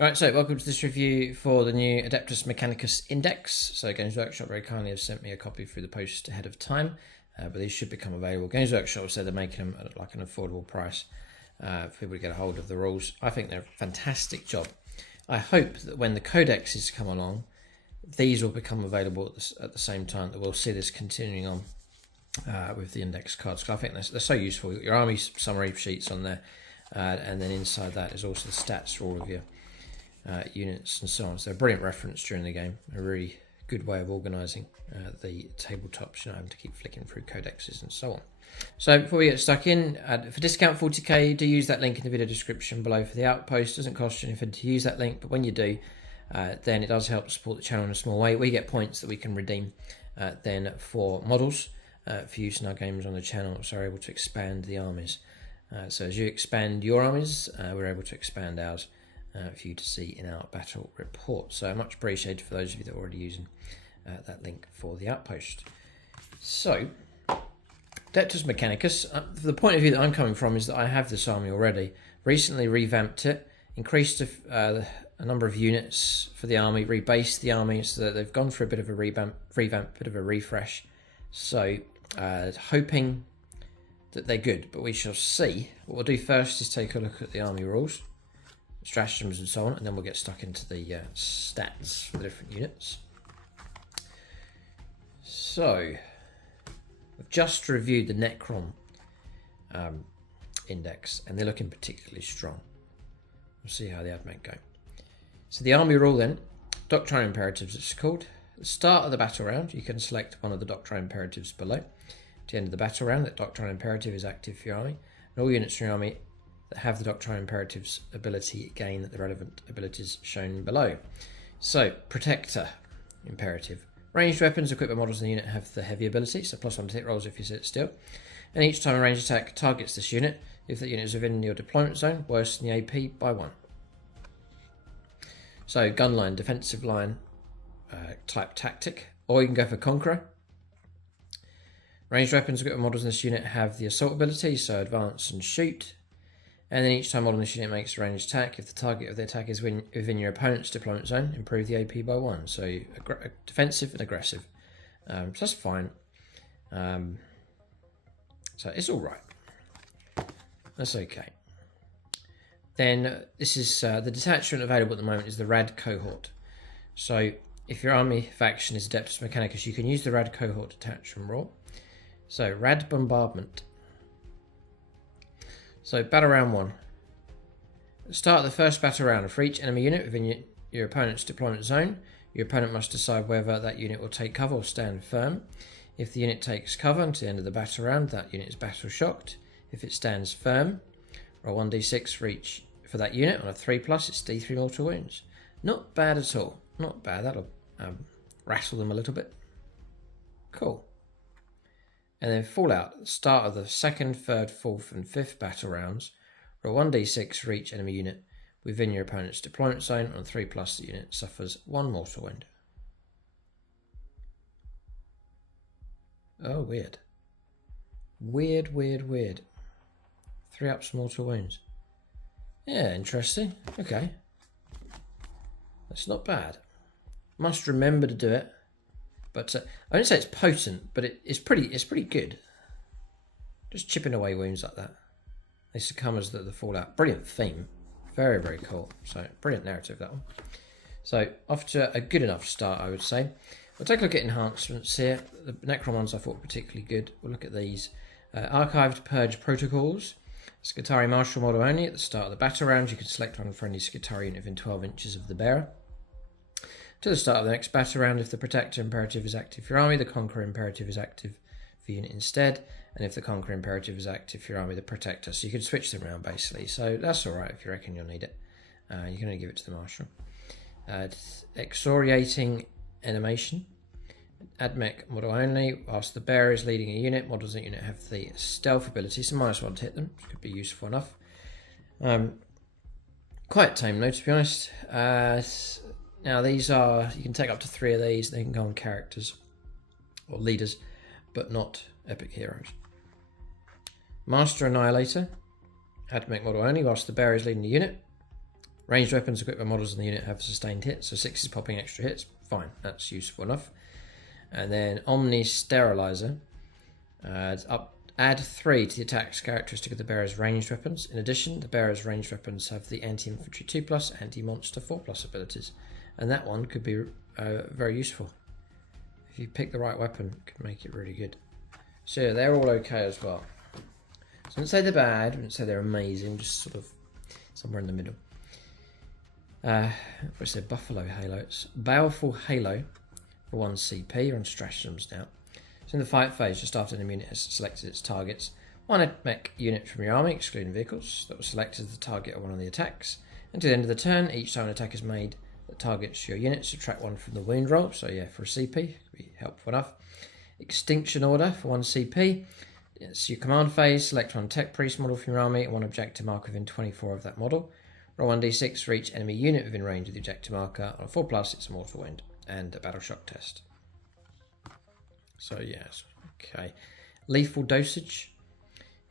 Alright, so welcome to this review for the new Adeptus Mechanicus Index. So Games Workshop very kindly have sent me a copy through the post ahead of time, but these should become available. Games Workshop said they're making them at like an affordable price for people to get a hold of the rules. I think they're a fantastic job. I hope that when the codexes come along, these will become available at the same time, that we'll see this continuing on with the index cards. Because I think they're so useful. Your army summary sheets on there, and then inside that is also the stats for all of your units and so on. So a brilliant reference during the game, a really good way of organising the tabletops, you know, having to keep flicking through codexes and so on. So before we get stuck in, for discount 40k, do use that link in the video description below for the outpost. It doesn't cost you anything to use that link, but when you do, then it does help support the channel in a small way. We get points that we can redeem then for models for use in our games on the channel, so we're able to expand the armies. So as you expand your armies, we're able to expand ours for you to see in our battle report. So much appreciated for those of you that are already using that link for the outpost. So, Adeptus Mechanicus, the point of view that I'm coming from is that I have this army already. Recently revamped it, increased a number of units for the army, rebased the army so that they've gone for a bit of a revamp, bit of a refresh. So, hoping that they're good, but we shall see. What we'll do first is take a look at the army rules, stratagems and so on, and then we'll get stuck into the stats for the different units. So, we've just reviewed the Necron index, and they're looking particularly strong. We'll see how the AdMech go. So the army rule then, Doctrine Imperatives it's called. At the start of the battle round, you can select one of the Doctrine Imperatives below. At the end of the battle round, that Doctrine Imperative is active for your army, and all units in your army that have the Doctrine Imperatives ability gain the relevant abilities shown below. So, Protector Imperative. Ranged weapons equipped with models in the unit have the heavy ability, so +1 to hit rolls if you sit still. And each time a ranged attack targets this unit, if that unit is within your deployment zone, worsen the AP by 1. So, gun line, defensive line, type tactic, or you can go for Conqueror. Ranged weapons equipped with models in this unit have the assault ability, so advance and shoot. And then each time model in this unit makes a ranged attack, if the target of the attack is within your opponent's deployment zone, improve the AP by 1. So defensive and aggressive. So that's fine. So it's all right. That's okay. Then this is the detachment available at the moment is the Rad Cohort. So if your army faction is Adeptus Mechanicus, you can use the Rad Cohort detachment rule. So Rad Bombardment. So, battle round 1. At the start of the first battle round, for each enemy unit within your opponent's deployment zone, your opponent must decide whether that unit will take cover or stand firm. If the unit takes cover until the end of the battle round, that unit is battle shocked. If it stands firm, roll 1d6 for that unit. On a 3+, it's d3 mortal wounds. Not bad at all. Not bad. That'll rattle them a little bit. Cool. And then Fallout, at the start of the 2nd, 3rd, 4th and 5th battle rounds, roll 1d6 for each enemy unit within your opponent's deployment zone. On 3+, the unit suffers 1 mortal wound. Oh, weird. Weird. 3 ups mortal wounds. Yeah, interesting. Okay. That's not bad. Must remember to do it. But I wouldn't say it's potent, but it's pretty good. Just chipping away wounds like that. They succumb as the fallout. Brilliant theme. Very, very cool. So, brilliant narrative, that one. So, off to a good enough start, I would say. We'll take a look at enhancements here. The Necron ones I thought were particularly good. We'll look at these. Archived Purge Protocols. Skitari Marshall model only. At the start of the battle round, you can select one friendly Skitari unit within 12 inches of the bearer. To the start of the next battle round, if the Protector Imperative is active for your army, the Conqueror Imperative is active for your unit instead. And if the Conqueror Imperative is active for your army, the Protector. So you can switch them around basically. So that's alright if you reckon you'll need it. You can only give it to the Marshal. Excoriating Animation. AdMech model only. Whilst the bearer is leading a unit, models in the unit have the stealth ability, so -1 to hit them, which could be useful enough. Quite tame though, to be honest. Now these are, you can take up to 3 of these, they can go on characters or leaders, but not epic heroes. Master Annihilator, AdMech model only, whilst the bearer is leading the unit. Ranged weapons equipped by models in the unit have sustained hits, so 6 is popping extra hits. Fine, that's useful enough. And then Omni Sterilizer. Add 3 to the attack's characteristic of the bearer's ranged weapons. In addition, the bearer's ranged weapons have the anti-infantry 2+, anti-monster 4+ abilities. And that one could be very useful. If you pick the right weapon, it could make it really good. So yeah, they're all okay as well. So I wouldn't say they're bad, I wouldn't say they're amazing, just sort of somewhere in the middle. What's their Buffalo Halo? It's Baleful Halo for 1 CP. You're on stratagems now. So in the fight phase, just after an enemy unit has selected its targets, 1 mech unit from your army, excluding vehicles, that was selected as the target of one of the attacks. Until the end of the turn, each time an attack is made that targets your unit, subtract 1 from the wound roll. So yeah, for a CP, could be helpful enough. Extinction Order for 1 CP. It's your command phase, select 1 Tech Priest model from your army and 1 objective marker within 24 of that model. Roll 1d6 for each enemy unit within range of the objective marker. On a 4+, it's a mortal wound and a battle shock test. So yes, okay. Lethal Dosage.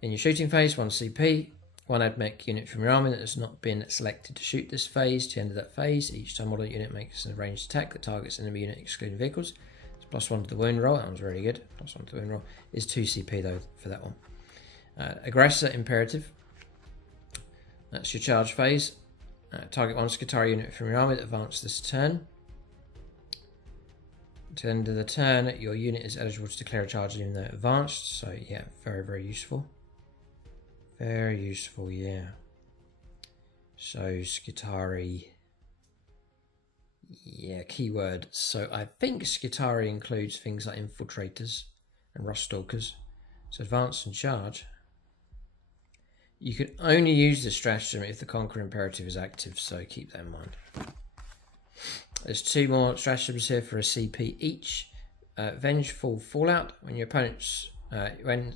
In your shooting phase, 1 CP. 1 AdMech unit from your army that has not been selected to shoot this phase. To the end of that phase, each time model unit makes a ranged attack that targets an enemy unit excluding vehicles. It's +1 to the wound roll. That one's really good. +1 to the wound roll. Is 2 CP though for that one. Aggressor Imperative. That's your charge phase. Target 1 Skitari unit from your army that advances this turn. To the end of the turn, your unit is eligible to declare a charge even though advanced. So yeah, very, very useful. Very useful, yeah. So Skitari. Yeah, keyword. So I think Skitari includes things like infiltrators and rust stalkers. So advance and charge. You can only use this stratagem if the Conquer Imperative is active, so keep that in mind. There's 2 more stratagems here for a CP each. Vengeful Fallout. When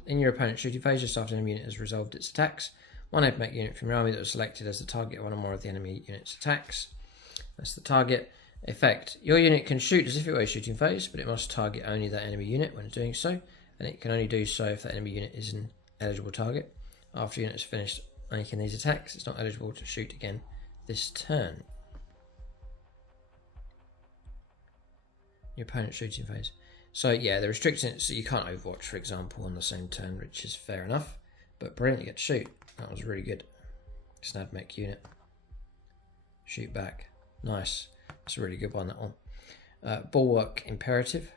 in your opponent's shooting phase, just after an enemy unit has resolved its attacks, 1 AdMech unit from your army that was selected as the target of 1 or more of the enemy unit's attacks. That's the target. Effect. Your unit can shoot as if it were a shooting phase, but it must target only that enemy unit when doing so, and it can only do so if that enemy unit is an eligible target. After the unit has finished making these attacks, it's not eligible to shoot again this turn. Your opponent's shooting phase. So yeah, they're restricting it so you can't overwatch, for example, on the same turn, which is fair enough. But brilliant, you get to shoot. That was really good. It's an AdMech unit. Shoot back. Nice. That's a really good one, that one. Bulwark Imperative.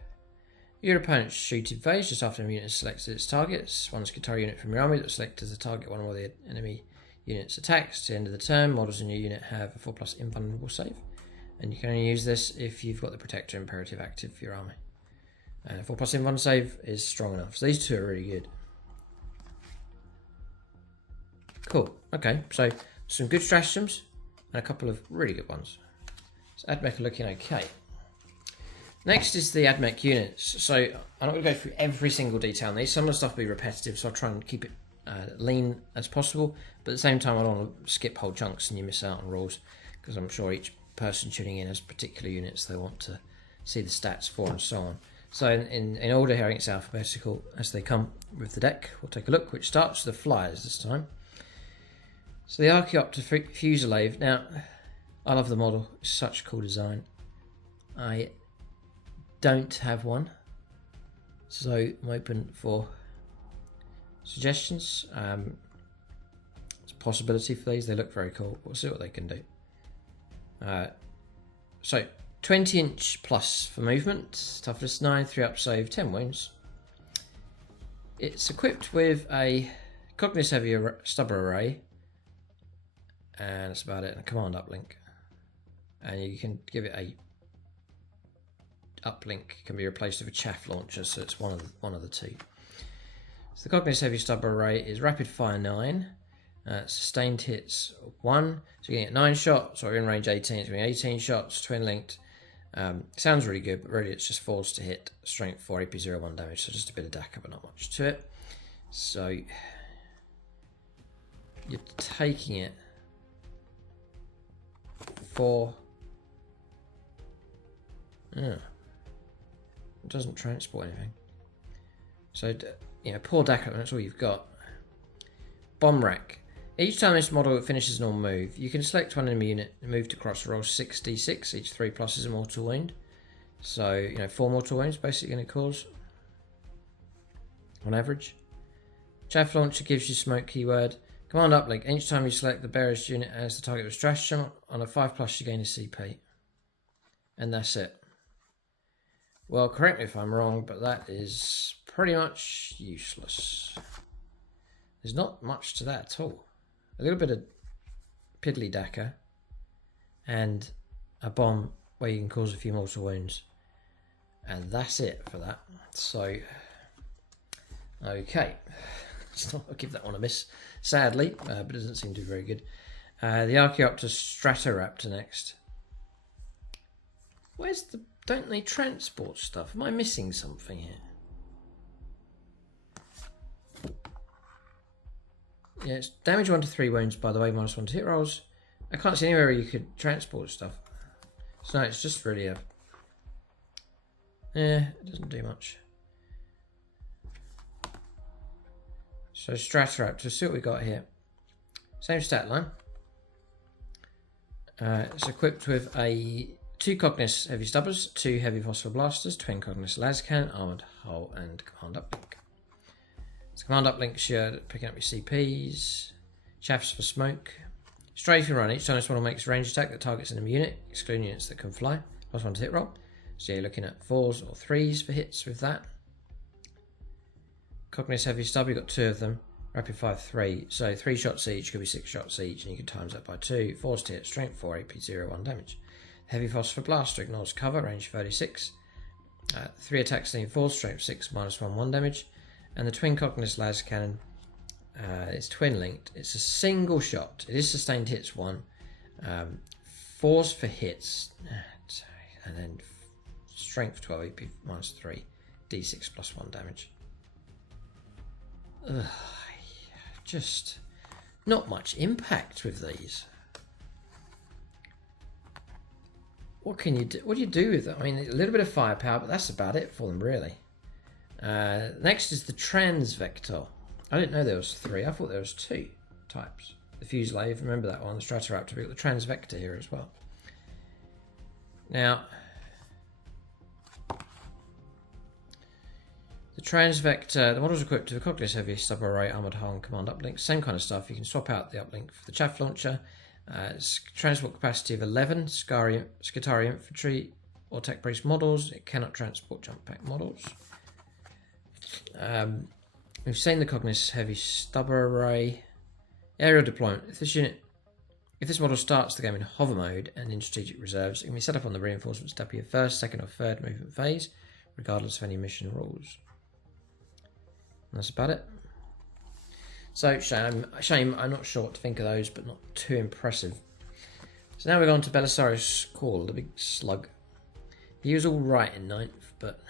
Your opponent's shooting phase, just after an enemy unit has selected its targets. 1 Skitari unit from your army that was selected as the target 1 or more of the enemy unit's attacks. To the end of the turn, models in your unit have a 4+ invulnerable save. And you can only use this if you've got the Protector Imperative active for your army. And a 4+ invulnerable save is strong enough. So these 2 are really good. Cool. Okay, so some good stratagems and a couple of really good ones. So AdMech are looking okay. Next is the AdMech units. So I'm not going to go through every single detail on these. Some of the stuff will be repetitive, so I'll try and keep it lean as possible. But at the same time, I don't want to skip whole chunks and you miss out on rules, because I'm sure each person tuning in has particular units they want to see the stats for and so on. So in order here, it's alphabetical as they come with the deck. We'll take a look, which starts with the flyers this time. So the Archaeopter Fusillade. Now, I love the model. It's such a cool design. I don't have one, so I'm open for suggestions. It's a possibility for these. They look very cool. We'll see what they can do. So 20-inch plus for movement, toughness 9, 3 up save, 10 wounds. It's equipped with a Cognis Heavy Stubber Array, and that's about it, and a command uplink. And you can give it a uplink can be replaced with a chaff launcher, so it's one of the 2. So the Cognis Heavy Stubber Array is rapid fire 9, sustained hits 1, so you're getting 9 shots, or in range 18, it's going to be 18 shots, twin linked. Sounds really good, but really it's just force to hit, strength 4, AP 0, 1 damage, so just a bit of DACA, but not much to it. So you're taking it for it doesn't transport anything. So, poor DACA, that's all you've got. Bomb rack. Each time this model finishes a normal move, you can select one enemy unit and move to cross roll 6d6. Each 3 plus is a mortal wound. So, you know, 4 mortal wounds basically going to cause on average. Chaff Launcher gives you smoke keyword. Command uplink. Each time you select the bearer's unit as the target of a stratagem, on a 5 plus you gain a CP. And that's it. Well, correct me if I'm wrong, but that is pretty much useless. There's not much to that at all. A little bit of piddly dacker and a bomb where you can cause a few mortal wounds. And that's it for that. So, okay. I'll give that one a miss, sadly, but it doesn't seem to be very good. The Archaeopteryx Stratoraptor next. Where's the... Don't they transport stuff? Am I missing something here? Yeah, it's damage 1 to 3 wounds, by the way, minus 1 to hit rolls. I can't see anywhere where you could transport stuff. So no, it's just really a... Yeah, it doesn't do much. So Stratoraptor, see what we got here. Same stat line. It's equipped with a 2 Cognis Heavy Stubbers, 2 Heavy Phosphor Blasters, Twin Cognis Lascan, Armoured Hull, and Command Uplink. So Command Uplinks, you're picking up your CPs, Shafts for Smoke. Strafing Run, each time this model makes a range attack that targets an enemy unit, excluding units that can fly, plus 1 to hit roll. So you're looking at 4s or 3s for hits with that. Cognis Heavy Stub, you've got 2 of them. Rapid Fire 3, so 3 shots each, could be 6 shots each, and you can times that by 2. 4's to hit, strength 4, AP 0, 1 damage. Heavy Phosphor Blaster ignores cover, range 36. 3 attacks lean 4, strength 6, minus 1, 1 damage. And the Twin Cognis Las Cannon, it's twin linked. It's a single shot. It is sustained hits 1. 4's for hits, and then strength 12, AP minus 3, D6 plus 1 damage. Ugh, just not much impact with these. What can you do? What do you do with them? I mean, a little bit of firepower, but that's about it for them, really. Next is the Transvector. I didn't know there was 3. I thought there was 2 types. The Fuselave, remember that one, the Stratoraptor. We've got the Transvector here as well. Now, the Transvector, the model's equipped with a Cognis Heavy Stubber Array, Armoured Hull, and Command Uplink. Same kind of stuff. You can swap out the uplink for the Chaff Launcher. Transport capacity of 11, Skitari Infantry or Tech Priest models. It cannot transport jump pack models. We've seen the Cognis Heavy Stubber Array. Aerial deployment. If this model starts the game in hover mode and in strategic reserves, it can be set up on the reinforcements tab your first, second, or third movement phase, regardless of any mission rules. And that's about it. So, shame, I'm not sure what to think of those, but not too impressive. So now we're going to Belisarius Call, the big slug. He was alright in 9th, but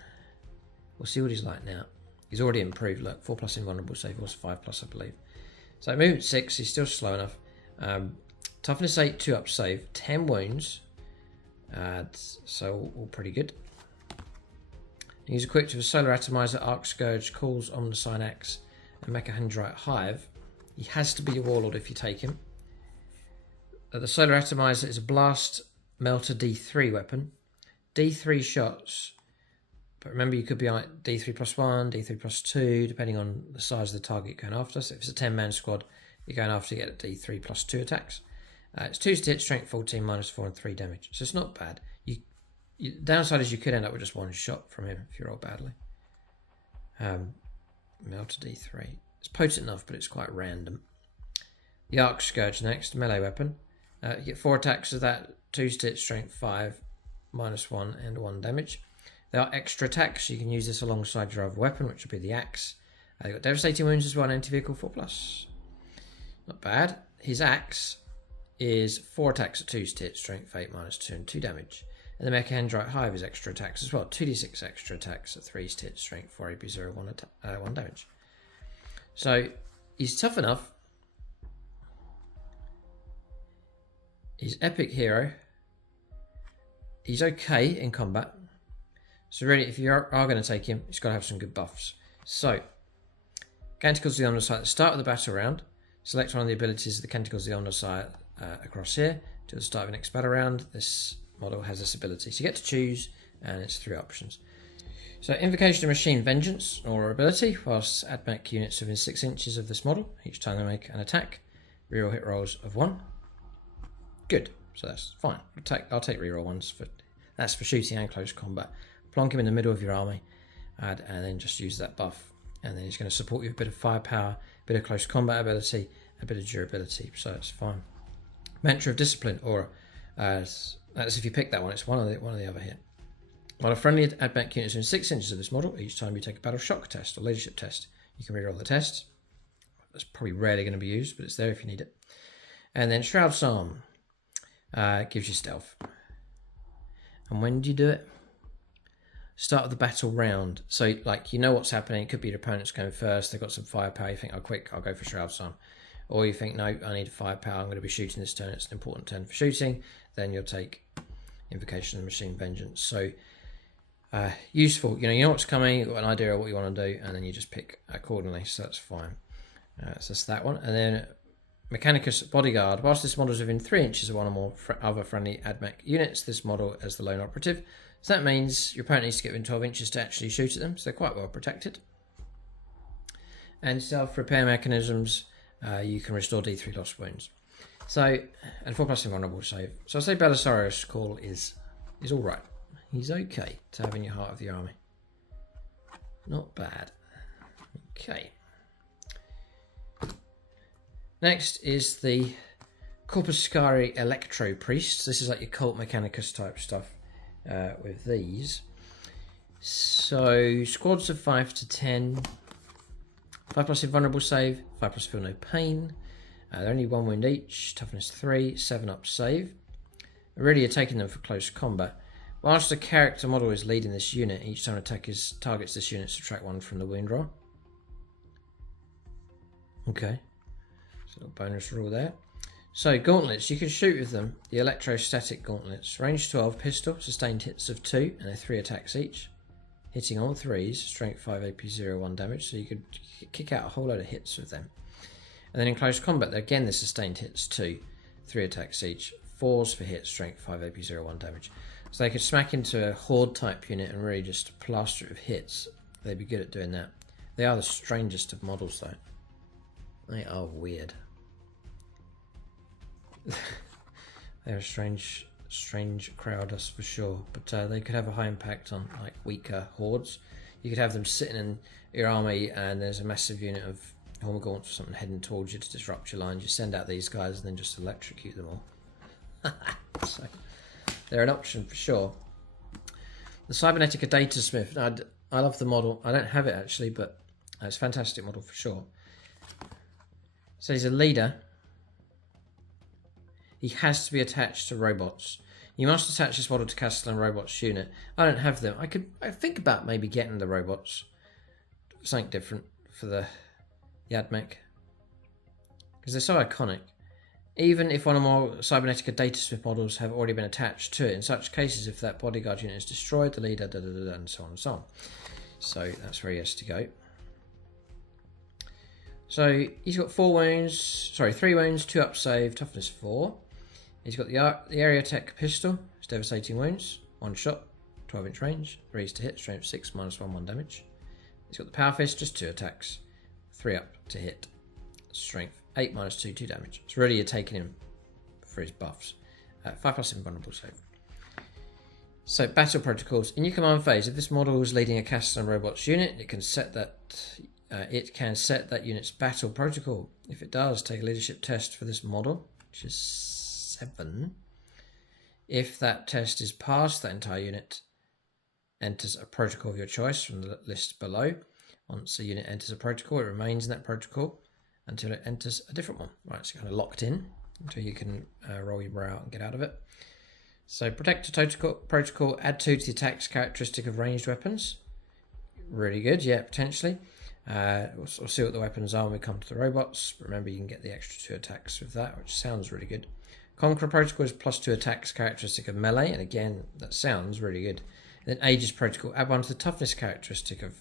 we'll see what he's like now. He's already improved, look, 4 plus invulnerable save, was 5 plus, I believe. So movement 6, he's still slow enough. Toughness 8, 2 up save, 10 wounds. So all pretty good. He's equipped with a Solar Atomizer, Arc Scourge, Calls, Omnicine Axe, and Mechahedrite Hive. He has to be a Warlord if you take him. The Solar Atomizer is a Blast Melter D3 weapon. D3 shots, but remember you could be like D3 plus 1, D3 plus 2, depending on the size of the target you're going after. So if it's a 10-man squad, you're going after to get a D3 plus 2 attacks. It's 2 to hit, strength 14, minus 4, and 3 damage. So it's not bad. Downside is you could end up with just 1 shot from him if you roll badly. Melter D3. It's potent enough, but it's quite random. The Arc Scourge next, melee weapon. You get 4 attacks of that, 2 to hit, strength 5, minus 1, and 1 damage. There are extra attacks. You can use this alongside your other weapon, which would be the axe. You've got devastating wounds as well, and anti-vehicle 4+. Not bad. His axe is 4 attacks at 2 to hit, strength 8, minus 2, and 2 damage. And the Mechahedrite Hive is extra attacks as well. 2d6 extra attacks at 3 to hit, strength 4, AP 0, 1 damage. So he's tough enough. He's epic hero. He's okay in combat. So really, if you are going to take him, he's got to have some good buffs. So, Ganticles is on the site at the start of the battle round. Select one of the abilities of the Canticles of the Omnissiah across here. To the start of your next battle round, this model has this ability. So you get to choose, and it's 3 options. So Invocation of Machine Vengeance, or ability, whilst AdMech units within 6 inches of this model. Each time they make an attack, reroll hit rolls of 1. Good, so that's fine. I'll take reroll ones. That's for shooting and close combat. Plonk him in the middle of your army, and then just use that buff. And then he's going to support you with a bit of firepower, a bit of close combat ability, a bit of durability, so it's fine. Mantra of Discipline, or that's if you pick that one, it's one of the other here. While a friendly AdMech unit is in 6 inches of this model, each time you take a battle shock test or leadership test, you can reroll the test. That's probably rarely going to be used, but it's there if you need it. And then Shroud's Arm gives you stealth. And when do you do it? Start of the battle round. So, like, you know what's happening. It could be your opponent's going first. They've got some firepower. You think, oh, quick, I'll go for Shroud's Arm. Or you think, no, I need firepower. I'm going to be shooting this turn. It's an important turn for shooting. Then you'll take Invocation of Machine Vengeance. So, useful. You know what's coming. You've got an idea of what you want to do, and then you just pick accordingly. So that's fine. So that's that one. And then Mechanicus Bodyguard. Whilst this model is within 3 inches of one or more other friendly AdMech units, this model as the lone operative. So that means your opponent needs to get within 12 inches to actually shoot at them, so they're quite well protected. And self-repair mechanisms, you can restore D3 lost wounds. So, and 4+ invulnerable save. So I say Belisarius' call is alright. He's okay to have in your heart of the army. Not bad. Okay. Next is the Corpuscari Electro Priests. This is like your Cult Mechanicus type stuff. With these, so squads of 5 to 10, 5+ invulnerable save, 5+ feel no pain. They're only 1 wound each, toughness 3, 7+ save. Really, you're taking them for close combat. Whilst the character model is leading this unit, each time an attack targets this unit, subtract 1 from the wound roll. Okay, so a little bonus rule there. So, gauntlets, you can shoot with them. The electrostatic gauntlets. Range 12, pistol, sustained hits of 2, and they're 3 attacks each. Hitting on 3s, strength 5, AP 0, 1 damage, so you could kick out a whole load of hits with them. And then in close combat, again, the sustained hits 2, 3 attacks each. 4s for hits, strength 5, AP 0, 1 damage. So they could smack into a horde type unit and really just plaster it with hits. They'd be good at doing that. They are the strangest of models, though. They are weird. They're a strange crowd, that's for sure. But they could have a high impact on like weaker hordes. You could have them sitting in your army, and there's a massive unit of Hormagaunts or something heading towards you to disrupt your lines. You send out these guys and then just electrocute them all. So they're an option for sure. The Cybernetic Data Smith. I love the model. I don't have it actually, but it's a fantastic model for sure. So he's a leader. He has to be attached to robots. You must attach this model to Castellan Robots unit. I don't have them. I think about maybe getting the robots. Something different for the AdMech. Because they're so iconic. Even if one or more Cybernetica Datasmith models have already been attached to it. In such cases, if that bodyguard unit is destroyed, the leader, and so on and so on. So that's where he has to go. So he's got 3 wounds, 2 up save, toughness 4. He's got the Area Tech pistol, it's devastating wounds, 1 shot, 12-inch range, raised to hit, strength 6, -1 damage. He's got the Power Fist, just 2 attacks, 3 up to hit, strength 8, -2, 2 damage. So really you're taking him for his buffs. 5+ invulnerable save. So battle protocols. In your command phase, if this model is leading a Castellan Robots unit, it can set that unit's battle protocol. If it does, take a leadership test for this model, which is 7. If that test is passed, that entire unit enters a protocol of your choice from the list below. Once a unit enters a protocol, it remains in that protocol until it enters a different one. Right, so you're kind of locked in until you can roll your brow and get out of it. So protect a protocol, add 2 to the attacks characteristic of ranged weapons. Really good, yeah, potentially. We'll see what the weapons are when we come to the robots. Remember, you can get the extra 2 attacks with that, which sounds really good. Conqueror Protocol is +2 attacks characteristic of melee, and again, that sounds really good. And then Aegis Protocol, add 1 to the toughness characteristic of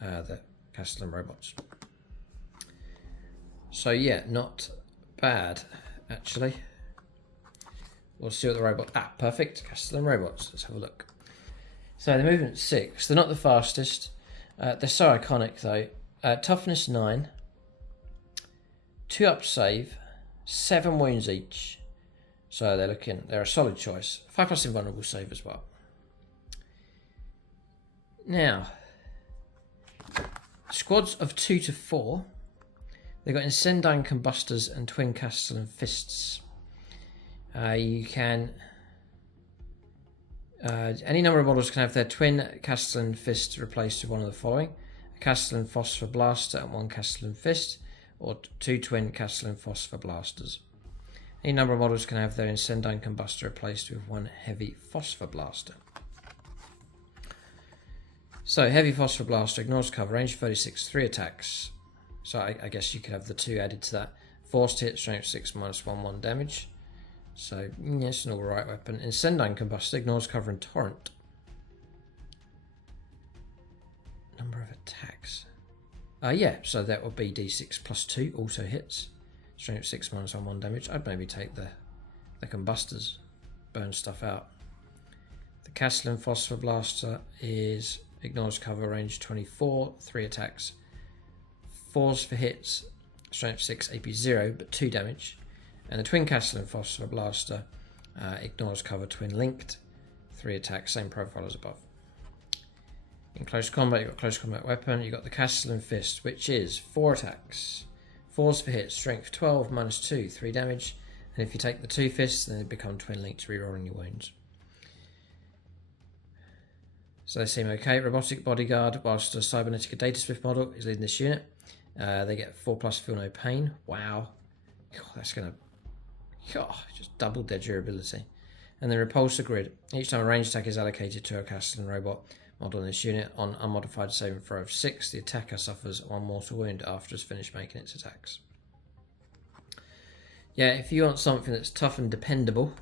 the Castellan Robots. So yeah, not bad actually. We'll see what the robot. Perfect. Castellan robots. Let's have a look. So the movement 6. They're not the fastest. They're so iconic though. Toughness 9. 2 up save. 7 wounds each. So they're a solid choice. 5+ invulnerable save as well. Now, squads of 2 to 4. They've got Incendine Combustors and Twin Castellan Fists. You can... any number of models can have their Twin Castellan Fists replaced with one of the following. A Castellan Phosphor Blaster and 1 Castellan Fist, or 2 Twin Castellan Phosphor Blasters. Any number of models can have their Incendine Combustor replaced with 1 Heavy Phosphor Blaster. So, Heavy Phosphor Blaster ignores cover, range 36, 3 attacks. So I guess you could have the 2 added to that. Forced hit, strength 6, -1 damage. So, yes, an alright weapon. Incendine Combustor ignores cover and torrent. Number of attacks. Yeah, so that would be D6 +2, also hits. Strength 6, -1 damage. I'd maybe take the Combustors. Burn stuff out. The Castellan Phosphor Blaster is... ignores cover, range 24, 3 attacks. 4s for hits, strength 6, AP 0, but 2 damage. And the Twin Castellan Phosphor Blaster ignores cover, twin linked, 3 attacks, same profile as above. In close combat, you've got close combat weapon, you've got the Castellan Fist, which is 4 attacks. 4s for hits, strength 12, -2, 3 damage. And if you take the 2 fists, then they become twin linked, rerolling your wounds. So they seem okay. Robotic Bodyguard, whilst a Cybernetic Adeptus model is leading this unit. They get 4+ feel no pain. Wow. God, that's going to just doubled their durability. And then Repulsor Grid. Each time a ranged attack is allocated to a Castellan robot model in this unit, on unmodified saving throw of 6, the attacker suffers 1 mortal wound after it's finished making its attacks. Yeah, if you want something that's tough and dependable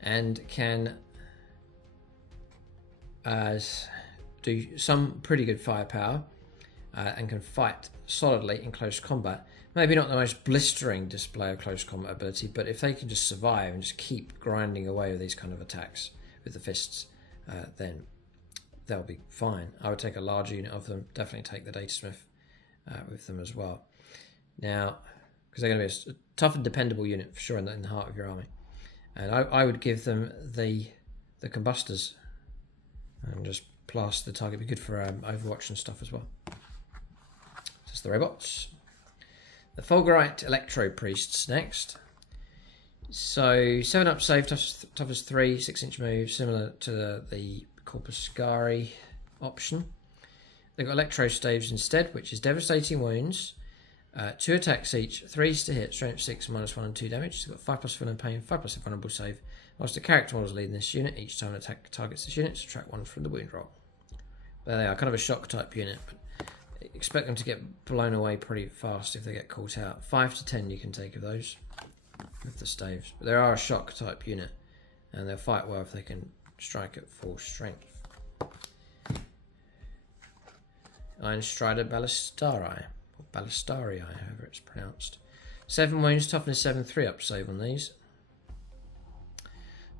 and can do some pretty good firepower and can fight solidly in close combat, maybe not the most blistering display of close combat ability, but if they can just survive and just keep grinding away with these kind of attacks with the fists, then they'll be fine. I would take a larger unit of them, definitely take the Datasmith with them as well. Now, because they're going to be a tough and dependable unit for sure in the heart of your army. And I would give them the Combustors and just blast the target. Be good for Overwatch and stuff as well. That's the robots. The Fulgurite Electro Priests next. So 7 up save, toughest 3, 6-inch move, similar to the Corpuscari option. They've got Electro Staves instead, which is devastating wounds, 2 attacks each, 3s to hit, strength 6, -1 and 2 damage. They've got 5+ feel and pain, 5+ invulnerable save. Whilst the character model is leading this unit, each time an attack targets this unit, subtract 1 from the wound roll. There they are, kind of a shock type unit, but expect them to get blown away pretty fast if they get caught out. 5 to 10 you can take of those with the staves. But they are a shock type unit, and they'll fight well if they can strike at full strength. Iron Strider Ballistari, or Ballistarii, however it's pronounced. 7 wounds, toughness 7, 3 up save on these.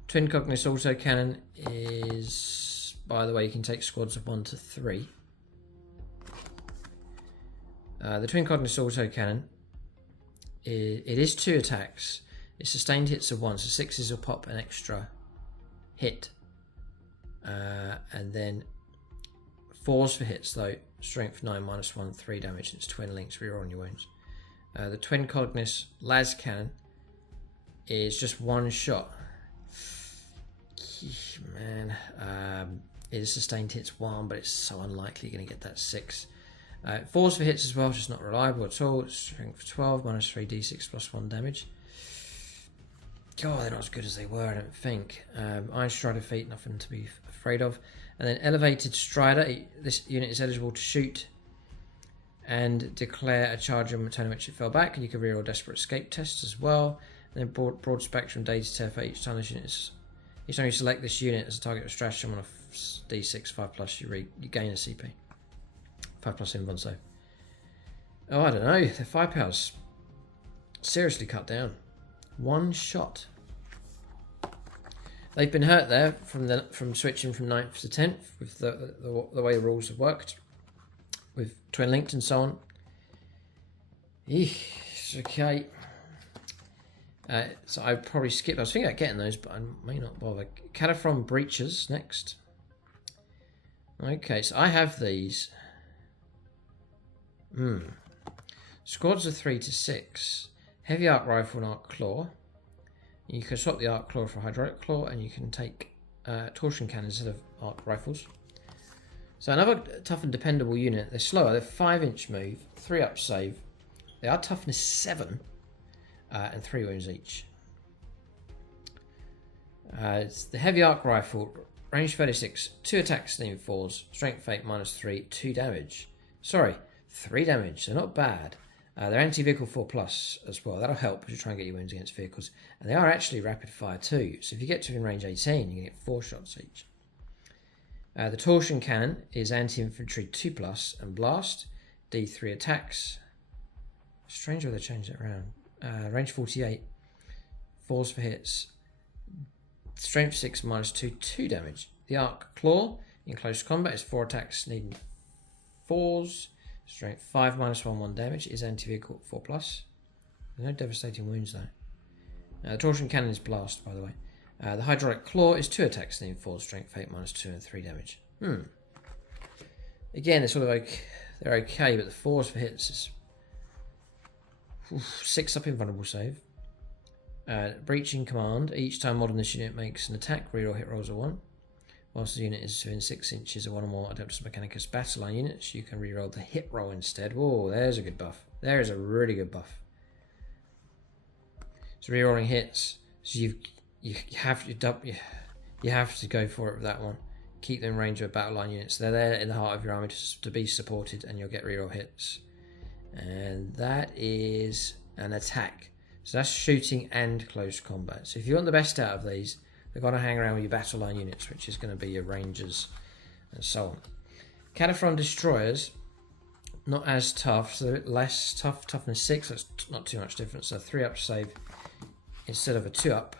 Twin Cognis Autocannon is, by the way, you can take squads of 1 to 3. The Twin Cognis Autocannon, it is 2 attacks. It's sustained hits of 1, so 6s will pop an extra hit. And then 4s for hits though, strength 9, -1, 3 damage. It's twin links, reroll on your wounds. The Twin Cognis Las Cannon is just 1 shot. Man, it is sustained hits 1, but it's so unlikely you're going to get that 6. 4s for hits as well, just not reliable at all. Strength 12, -3 d6 +1 damage. God, they're not as good as they were, I don't think. Iron Strider feet, nothing to be afraid of. And then Elevated Strider, this unit is eligible to shoot and declare a charge on a turn in which it fell back, and you can reroll Desperate Escape tests as well. And then Broad Spectrum Data Tear for each time this unit is, each time you select this unit as a target of stratagem on a d6 5+, you gain a CP. 5+ invuln save. Oh, I don't know. Their firepower's seriously cut down. One shot. They've been hurt there from switching from 9th to 10th with the way the rules have worked with twin linked and so on. Eesh, okay. So I'd probably skip. I was thinking about getting those, but I may not bother. Catafron Breaches next. Okay, so I have these. Squads of 3 to 6. Heavy Arc Rifle and Arc Claw. You can swap the Arc Claw for Hydraulic Claw, and you can take Torsion Cannon instead of Arc Rifles. So another tough and dependable unit. They're slower. They're 5-inch move, 3 up save. They are toughness 7, and 3 wounds each. It's the Heavy Arc Rifle, range 36, 2 attacks, steam 4s, strength 8, -3, 2 damage. Sorry, 3 damage. They're not bad. They're anti-vehicle 4+ as well. That'll help as you try and get your wounds against vehicles. And they are actually rapid fire too. So if you get to in range 18, you can get 4 shots each. The Torsion Cannon is anti-infantry 2+ and blast. D3 attacks. Strange why they changed it around. Range 48. 4s for hits. Strength 6 -2, 2 damage. The Arc Claw in close combat is 4 attacks needing 4s. Strength 5 -1, 1 damage. Is anti-vehicle 4+. There's no devastating wounds though. The Torsion Cannon is blast, by the way. The Hydraulic Claw is 2 attacks needing 4, strength 8 -2 and 3 damage. Again, they're sort of they're okay, but the 4s for hits is 6 up invulnerable save. Breaching command. Each time mod on this unit makes an attack, reroll hit rolls a 1. Whilst the unit is within 6 inches of one or more Adeptus Mechanicus battle line units, you can reroll the hit roll instead. Whoa, there's a good buff. There is a really good buff. So rerolling hits. So you have to go for it with that one. Keep them in range of battle line units. They're there in the heart of your army to be supported, and you'll get reroll hits. And that is an attack. So that's shooting and close combat. So if you want the best out of these, they've got to hang around with your battle line units, which is going to be your rangers and so on. Catafron Destroyers, not as tough, so less tough, toughness 6, that's not too much difference. So 3 up save instead of a 2 up.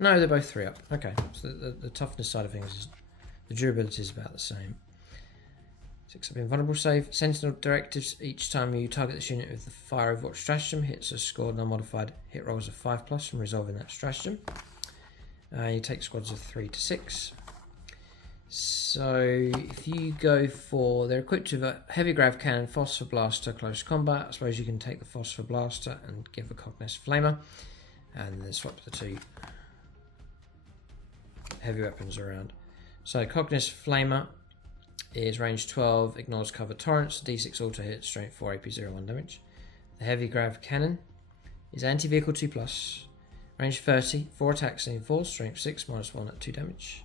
No, they're both 3 up. Okay, so the toughness side of things is, the durability is about the same. 6 up invulnerable save. Sentinel directives. Each time you target this unit with the Fire Overwatch stratagem, hits are scored non-modified hit rolls of 5+ from resolving that stratagem. You take squads of 3 to 6. So if you go for, they're equipped with a heavy grav cannon, phosphor blaster, close combat. I suppose you can take the phosphor blaster and give a Cogness Flamer, and then swap the 2 heavy weapons around. So Cogness Flamer is range 12, ignores cover torrents, D6 auto hit, strength 4, AP 0, 1 damage. The heavy grav cannon is anti-vehicle 2+. Range 30, 4 attacks in 4, strength 6, -1 at 2 damage.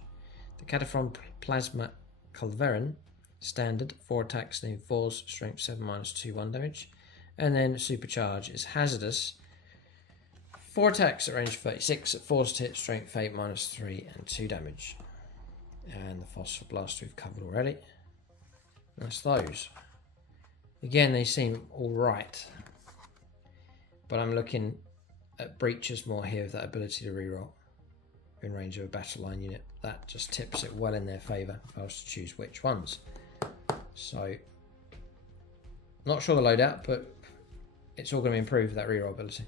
The Catafron Plasma Culverin, standard, 4 attacks in 4s, strength 7, -2, 1 damage. And then Supercharge is hazardous. 4 attacks at range 36, at 4s to hit, strength 8, -3 and 2 damage. And the Phosphor Blast we've covered already. That's those. Again, they seem alright. But I'm looking at Breaches more here with that ability to reroll in range of a battle line unit. That just tips it well in their favour if I was to choose which ones. So, not sure the loadout, but it's all going to be improved with that reroll ability.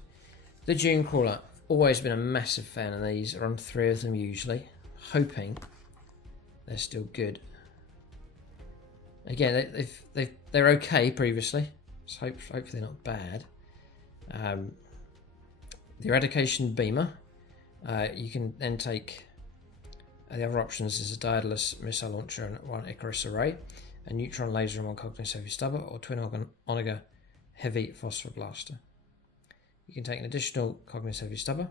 The Dune Crawler, always been a massive fan of these. I run 3 of them usually, hoping they're still good. Again, they're okay previously, so hopefully they're not bad. The Eradication Beamer, you can then take the other options is a Daedalus missile launcher and 1 Icarus array, a neutron laser and 1 Cognus heavy stubber, or twin Onager heavy phosphor blaster. You can take an additional Cognus heavy stubber,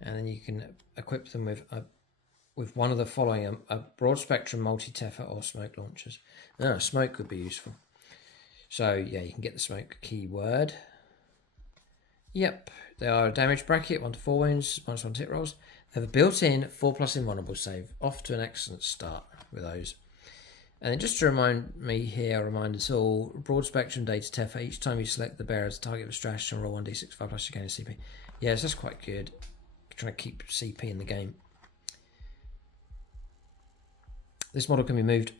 and then you can equip them with one of the following: a broad spectrum multi-teffer or smoke launchers. No, smoke could be useful. So yeah, you can get the smoke keyword. Yep, they are a damage bracket, 1 to 4 wounds, -1 to hit rolls. They have a built-in 4+ invulnerable save. Off to an excellent start with those. And then just to remind me here, I'll remind us all, broad spectrum data Tefa. Each time you select the bearer as a target of a strategy and roll 1d6 5 plus, you gain a CP. Yes, that's quite good. Trying to keep CP in the game. This model can be moved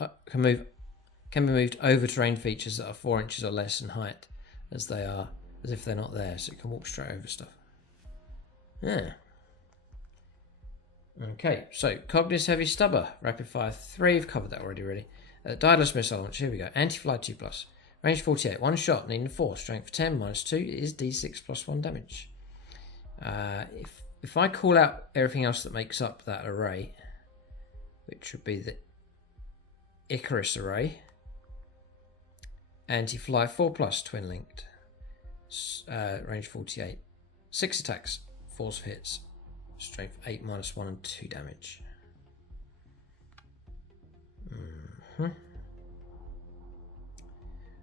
over terrain features that are 4 inches or less in height, as if they're not there, so it can walk straight over stuff. Yeah. Okay, so Cognis Heavy Stubber, Rapid Fire 3, we've covered that already really. Diatless Missile Launch, here we go. Anti-Fly 2+. Range 48, 1 shot, needing 4, strength 10, -2, it is d6 plus 1 damage. If I call out everything else that makes up that array, which would be the Icarus array, Anti-Fly 4+, twin linked, range 48, 6 attacks, 4 hits, strength 8, -1 and 2 damage.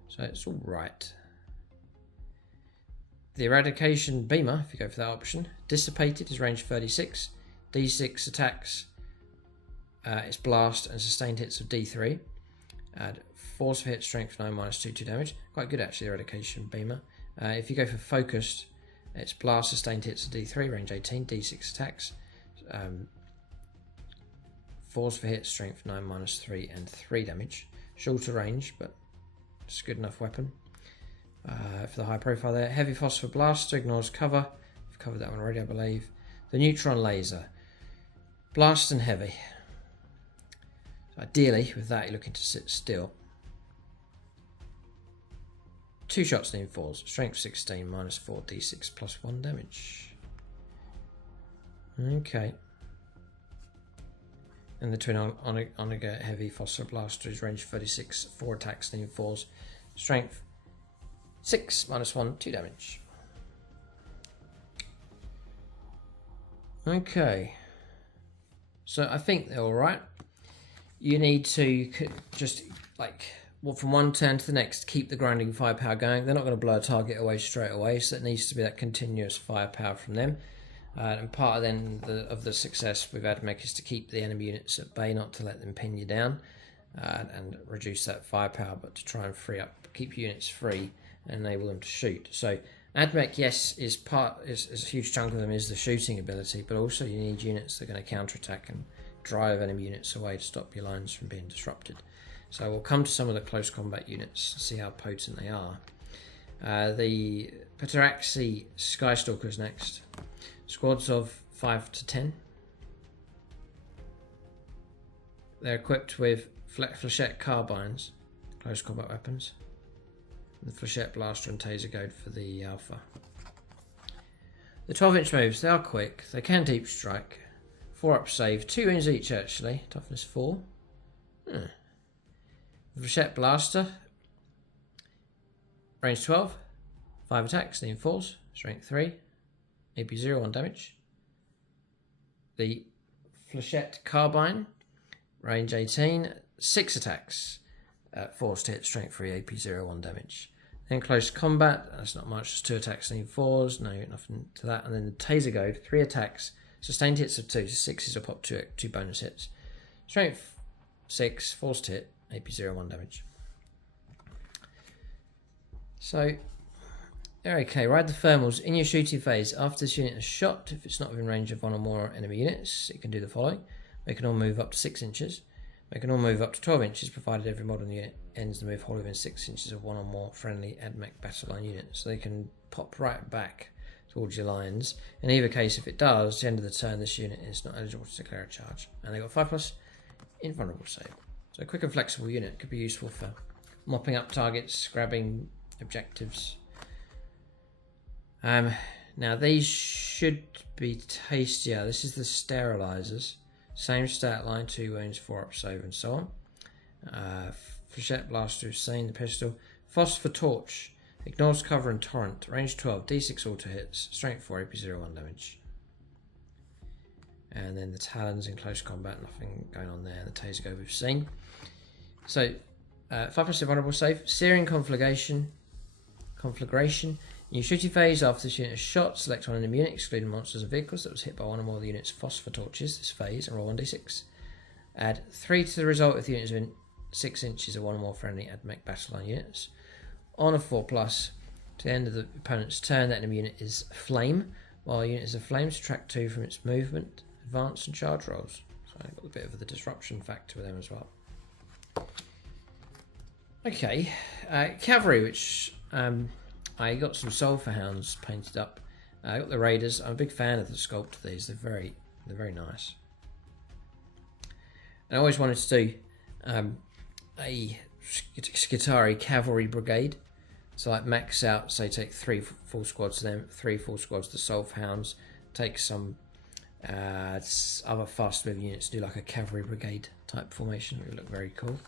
So it's all right. The Eradication Beamer, if you go for that option, Dissipated is range 36, d6 attacks, it's blast and sustained hits of d3. Add force for hit, strength 9, -2, 2 damage. Quite good actually, the Eradication Beamer. If you go for focused, it's blast, sustained hits of d3, range 18, d6 attacks. Force for hit, strength 9, -3 and 3 damage. Shorter range, but it's a good enough weapon. For the high profile there. Heavy Phosphor Blaster, ignores cover. I've covered that one already, I believe. The Neutron Laser. Blast and heavy. So ideally, with that, you're looking to sit still. 2 shots needing 4s. Strength 16, -4, d6 plus 1 damage. Okay. And the Twin Onega Heavy Phosphor Blaster is range 36, 4 attacks needing 4s. Strength 6, -1, 2 damage. Okay. So I think they're alright. You need to just, from one turn to the next, keep the grinding firepower going. They're not going to blow a target away straight away, so it needs to be that continuous firepower from them. And part of the success with AdMech is to keep the enemy units at bay, not to let them pin you down, and reduce that firepower, but to try and keep units free and enable them to shoot. So AdMech, yes, is a huge chunk of them is the shooting ability, but also you need units that are going to counterattack and drive enemy units away to stop your lines from being disrupted. So we'll come to some of the close combat units, see how potent they are. The Petaraxi Skystalkers next. Squads of 5 to 10. They're equipped with flechette carbines, close combat weapons. The flechette blaster and taser goad for the alpha. The 12-inch moves, they are quick. They can deep strike. 4-up save, 2 wounds each actually. Toughness 4. The flechette blaster, range 12, 5 attacks, needing 4s, strength 3. AP 0, 1 damage. The Flechette Carbine, range 18, 6 attacks, forced hit, strength 3, AP 0, 1 damage. Then close combat, that's not much, just 2 attacks, need 4s, no, nothing to that. And then the Taser Goad, 3 attacks, sustained hits of 2, so 6s will pop 2 bonus hits. Strength 6, forced hit, AP 0, 1 damage. So, okay, ride the thermals in your shooting phase. After this unit is shot, if it's not within range of 1 or more enemy units, it can do the following. Make an all move up to 6 inches. Make an all move up to 12 inches, provided every model unit ends the move wholly within 6 inches of 1 or more friendly AdMech battle line units. So they can pop right back towards your lines. In either case, if it does, at the end of the turn, this unit is not eligible to declare a charge. And they've got 5+ invulnerable save. So a quick and flexible unit could be useful for mopping up targets, grabbing objectives. Now these should be tastier. This is the Sterilisers. Same stat line, 2 wounds, 4-up save and so on. Flechette Blaster is seen, the pistol. Phosphor Torch. Ignores cover and torrent. Range 12, d6 auto hits. Strength 4, AP 0, 1 damage. And then the Talons in close combat, nothing going on there. The Taser Go we've seen. So 5+ invulnerable save. Searing Conflagration. In your shooting phase, after this unit is shot, select one enemy unit, excluding monsters and vehicles that was hit by one or more of the unit's phosphor torches this phase, and roll 1d6. Add 3 to the result if the unit has been 6 inches of one or more friendly AdMech battle line units. On a 4+, to the end of the opponent's turn, that enemy unit is flame. While a unit is a flame, subtract 2 from its movement, advance and charge rolls. So I've got a bit of the disruption factor with them as well. Okay, Cavalry, which I got some Sulphur Hounds painted up. I got the Raiders. I'm a big fan of the sculpt of these. They're very nice. And I always wanted to do a Skitari Cavalry Brigade. So like max out, say take 3 full squads to them, 3 full squads to Sulphur Hounds, take some other fast moving units, do like a Cavalry Brigade type formation. It would look very cool.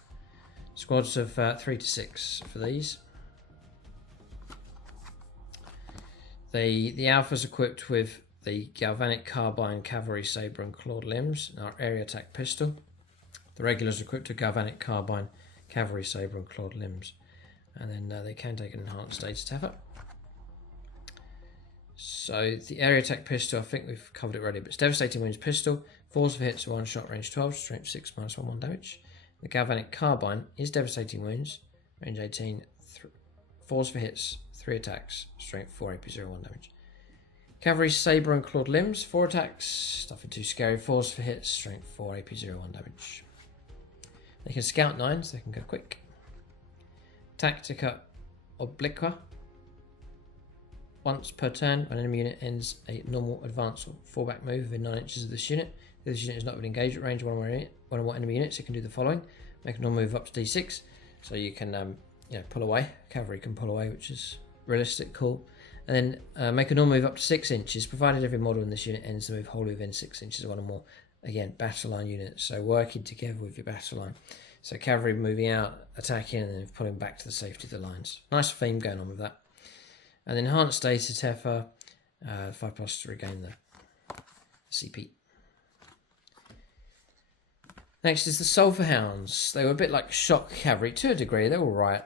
Squads of 3 to 6 for these. The Alpha's equipped with the Galvanic Carbine, Cavalry Sabre and Clawed Limbs, and our Area Attack Pistol. The Regulars equipped with Galvanic Carbine, Cavalry Sabre and Clawed Limbs. And then they can take an enhanced status effort. So the Area Attack Pistol, I think we've covered it already, but it's Devastating Wounds Pistol, force for hits, 1 shot, range 12, strength 6, -1 damage. The Galvanic Carbine is Devastating Wounds, range 18, force for hits, 3 attacks, strength 4, AP 0, 1 damage. Cavalry Sabre and Clawed Limbs, 4 attacks, nothing too scary, force for hits, strength 4, AP 0, 1 damage. They can scout 9, so they can go quick. Tactica Obliqua. Once per turn, when an enemy unit ends a normal advance or fallback move within 9 inches of this unit, if this unit is not within engagement range of one or more enemy units, it can do the following: make a normal move up to D6, so you can pull away. Cavalry can pull away, which is realistic, cool. And then make a normal move up to 6 inches, provided every model in this unit ends the move wholly within 6 inches of one or more. Again, battle line units, so working together with your battle line. So cavalry moving out, attacking, and then pulling back to the safety of the lines. Nice theme going on with that. And enhanced status effort, 5+ to regain the CP. Next is the Sulphur Hounds. They were a bit like shock cavalry to a degree. They're all right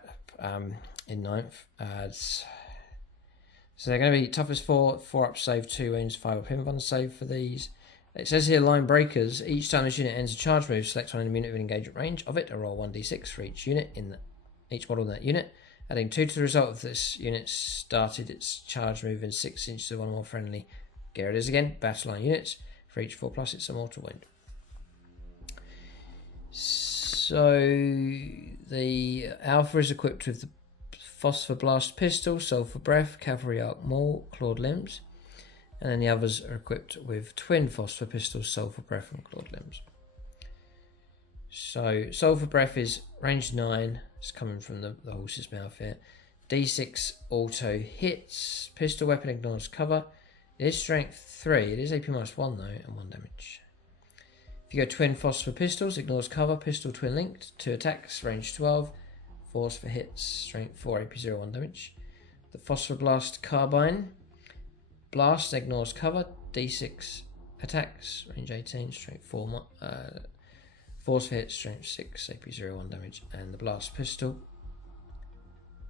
in 9th. So they're going to be toughest 4 up save, 2 wounds, 5 up invuln save for these. It says here line breakers. Each time this unit ends a charge move, select one enemy unit within engagement range of it, and roll 1d6 for each unit each model in that unit. Adding 2 to the result of this unit started its charge move in 6 inches of one or more friendly. Here it is again. Battle line units. For each 4+, it's a mortal wound. So the Alpha is equipped with the Phosphor Blast Pistol, Sulphur Breath, Cavalry Arc Maul, Clawed Limbs. And then the others are equipped with twin Phosphor Pistols, Sulphur Breath and Clawed Limbs. So Sulphur Breath is range 9. It's coming from the horse's mouth here. D6 auto hits. Pistol weapon ignores cover. It is strength 3. It is AP -1 though, and 1 damage. If you go twin Phosphor Pistols, ignores cover. Pistol twin linked. 2 attacks, range 12. Force for hits, strength 4, AP 0, 1 damage. The Phosphor Blast Carbine. Blast ignores cover, D6 attacks, range 18, strength 4, force for hit, strength 6, AP 0, 1 damage. And the Blast Pistol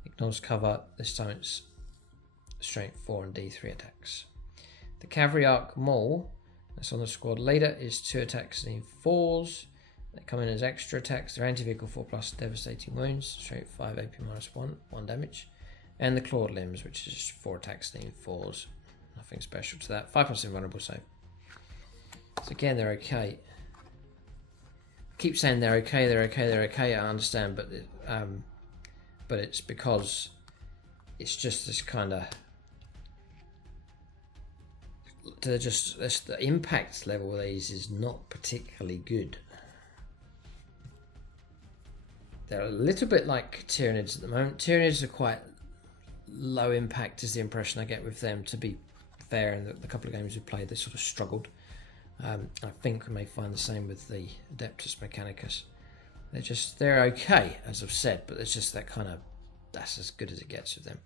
ignores cover, this time it's strength 4 and D3 attacks. The Cavalry Arc Maul, that's on the squad leader, is 2 attacks and 4s. They come in as extra attacks. They're anti-vehicle 4+, devastating wounds, strength 5, AP -1, 1 damage. And the Clawed Limbs, which is 4 attacks and 4s. Nothing special to that. 5+ invulnerable save. So again, they're okay. I keep saying they're okay, they're okay, they're okay. I understand, but it's because it's just this kind of. The impact level of these is not particularly good. They're a little bit like Tyranids at the moment. Tyranids are quite low impact, is the impression I get with them, to be fair. In the couple of games we've played, they sort of struggled. I think we may find the same with the Adeptus Mechanicus. They're okay, as I've said, but it's just that's as good as it gets with them.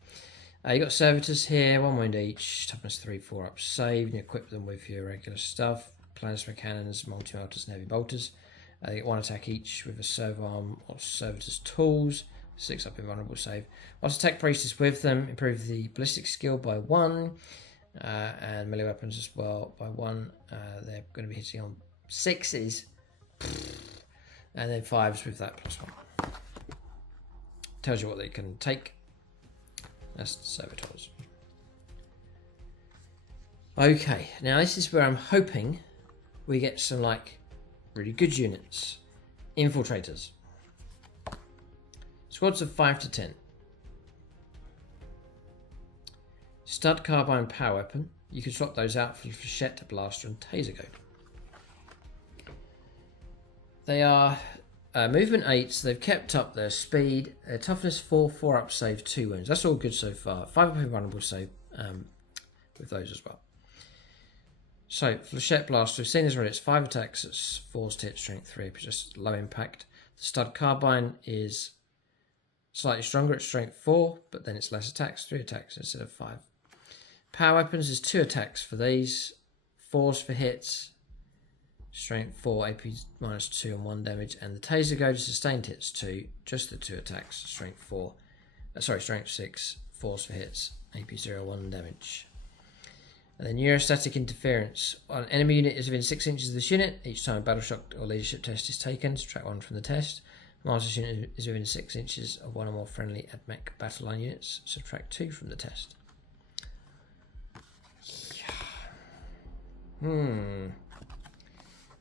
You got Servitors here, 1 wound each, toughness 3, 4 up save, and you equip them with your regular stuff, plasma cannons, multi-melters and heavy bolters. They get 1 attack each with a servo arm or Servitors tools, 6 up invulnerable save. Whilst Tech Priest is with them, improve the ballistic skill by 1, and melee weapons as well by 1. They're going to be hitting on 6s, and then 5s with that +1. tells you what they can take. That's the servitors. Okay, now this is where I'm hoping we get some like really good units. Infiltrators. Squads of 5 to 10. Stud carbine power weapon. You can swap those out for flechette, blaster, and taser goad. They are movement 8, so they've kept up their speed. Their toughness 4, 4 up save, 2 wounds. That's all good so far. 5 up invulnerable save with those as well. So, flechette blaster, we've seen this already. It's 5 attacks, it's forced hit, strength 3, but just low impact. The stud carbine is slightly stronger, it's strength 4, but then it's less attacks, 3 attacks instead of 5. Power weapons is 2 attacks for these, 4s for hits, strength 4, AP minus 2 and 1 damage, and the taser goad is sustained hits 2, just the 2 attacks, strength 4, strength 6, 4s for hits, AP 0, 1 damage. And then neurostatic interference. An enemy unit is within 6 inches of this unit. Each time a battle shock or leadership test is taken, subtract 1 from the test. Master's unit is within 6 inches of one or more friendly AdMech battle line units, subtract 2 from the test.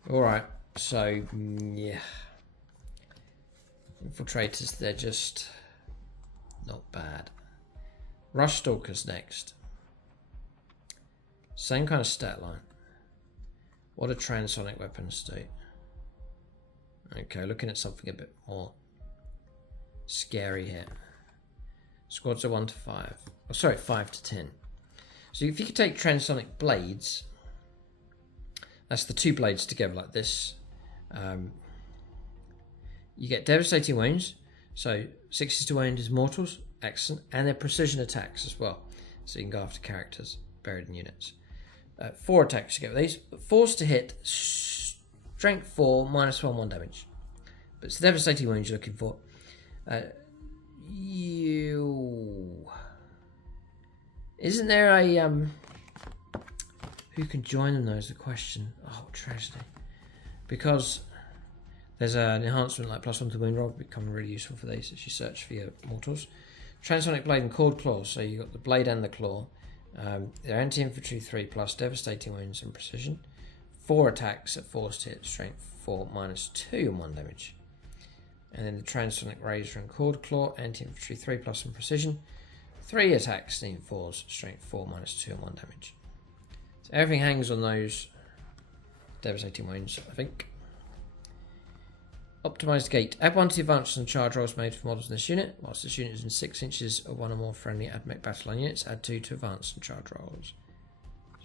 Alright, so yeah. Infiltrators, they're just not bad. Rush Stalkers next. Same kind of stat line. What do transonic weapons do? Okay, looking at something a bit more scary here. Squads are 1 to 5. Oh, sorry, 5 to 10. So if you could take transonic blades, that's the 2 blades together like this. You get devastating wounds. So 6 to wound is mortals, excellent, and they're precision attacks as well. So you can go after characters buried in units. 4 attacks to get with these. 4s to hit, strength 4, minus 1, 1 damage. But it's the devastating wounds you're looking for. Isn't there a who can join them though is the question. Oh, tragedy. Because there's an enhancement like +1 to wound roll, become really useful for these as you search for your mortals. Transonic blade and cord claw, so you've got the blade and the claw. They're anti-infantry 3 plus devastating wounds and precision. 4 attacks at forced hit, strength 4, minus 2 and 1 damage. And then the transonic razor and cord claw, anti-infantry 3 plus and precision. 3 attacks, steam 4s, strength 4, minus 2 and 1 damage. So everything hangs on those devastating wounds, I think. Optimised gate. Add 1 to the advance and charge rolls made for models in this unit. Whilst this unit is in 6 inches of one or more friendly AdMech battle line units, add 2 to advance and charge rolls.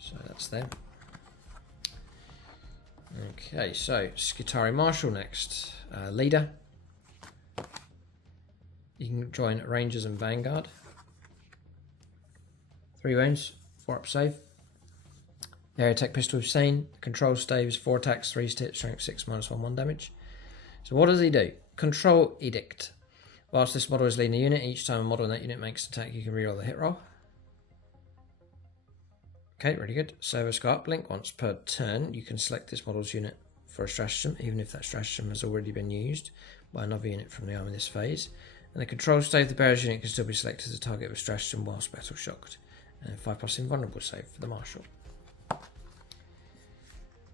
So that's them. Okay, so Skitari Marshall next. Leader. You can join Rangers and Vanguard. 3 wounds, 4 up save. The area attack pistol we've seen. Control staves, 4 attacks, 3 hit, strength 6, minus 1, 1 damage. So what does he do? Control Edict. Whilst this model is leading a unit, each time a model in that unit makes an attack, you can reroll the hit roll. Okay, really good. Servo Scar uplink. Once per turn, you can select this model's unit for a stratagem, even if that stratagem has already been used by another unit from the army in this phase. And the control stave, the bearer's unit can still be selected as a target of a stratagem whilst battle shocked. And 5 plus invulnerable save for the Marshal.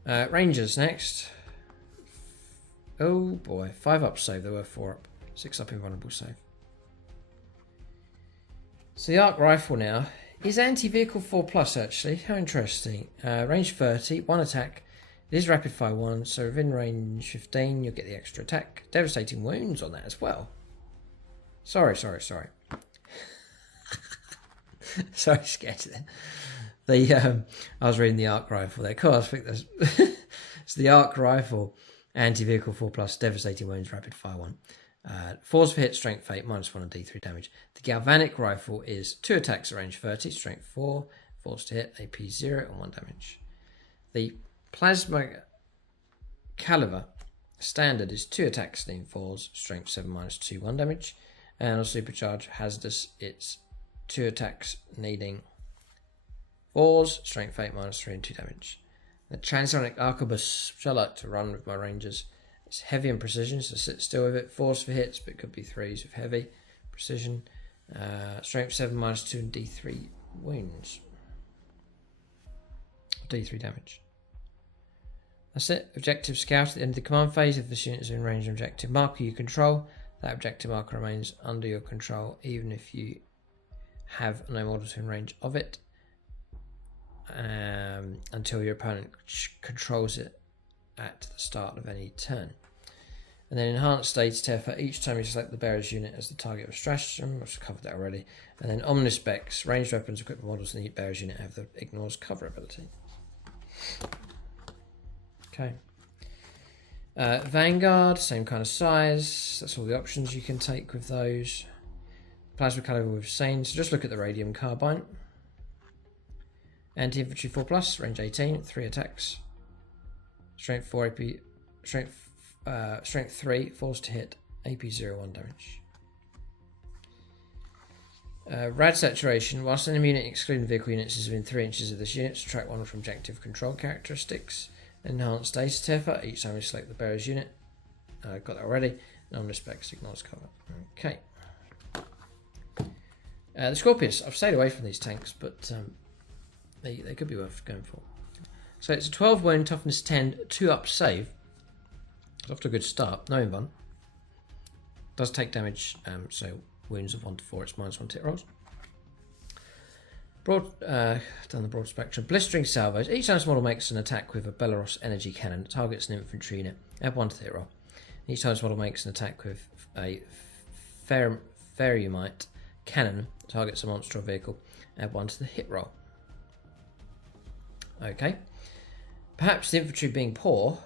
Rangers next. Oh boy, 5 up save, there were 4 up. 6 up invulnerable save. So the arc rifle now is anti-vehicle 4 plus actually. How interesting. Range 30, 1 attack. It is rapid fire 1, so within range 15 you'll get the extra attack. Devastating wounds on that as well. Sorry. Sorry, scared then. I was reading the arc rifle there. Cool, I think that's it's the arc rifle. Anti-vehicle 4 plus, devastating wounds, rapid fire 1. 4s for hit, strength 8, minus 1 and D3 damage. The galvanic rifle is 2 attacks at range 30, strength 4, 4s to hit, AP 0 and 1 damage. The plasma caliber standard is 2 attacks, steam 4s, strength 7, minus 2, 1 damage. And on supercharge hazardous, it's 2 attacks needing 4s, strength 8, minus 3 and 2 damage. The transonic arquebus, which I like to run with my rangers, it's heavy and precision, so sit still with it. 4s for hits, but it could be 3s with heavy. precision. Strength 7 -2 and D3 wounds. D3 damage. That's it. Objective scout at the end of the command phase. If this unit is in range of objective marker you control, that objective marker remains under your control even if you have no models in range of it, until your opponent controls it at the start of any turn. And then enhanced status for each time you select the bearer's unit as the target of a stratagem. I've covered that already. And then ominous specs, ranged weapons, equipment models in the bearer's unit have the ignores cover ability. Okay. Vanguard, same kind of size. That's all the options you can take with those. Plasma caliber we've seen. So just look at the radium carbine. Anti-infantry 4+, range 18, 3 attacks. Strength 4 AP, strength 3, force to hit, AP 0, 1 damage. Rad saturation. Whilst an enemy unit excluding vehicle units is within 3 inches of this unit, subtract 1 from objective control characteristics. Enhanced data teffer. Each time you select the bearer's unit. Got that already. Ominous specs ignores cover. Okay. The Scorpius. I've stayed away from these tanks, but they could be worth going for. So it's a 12 wound, toughness 10, 2 up save. It's off to a good start. No invuln. Does take damage, so wounds of 1 to 4, it's -1 to hit rolls. Broad, done the broad spectrum. Blistering salvos. Each time this model makes an attack with a Belarus energy cannon, it targets an infantry unit. Add 1 to the hit roll. Each time this model makes an attack with a Ferrumite cannon, it targets a monster or vehicle. Add 1 to the hit roll. Okay. Perhaps the infantry being poor,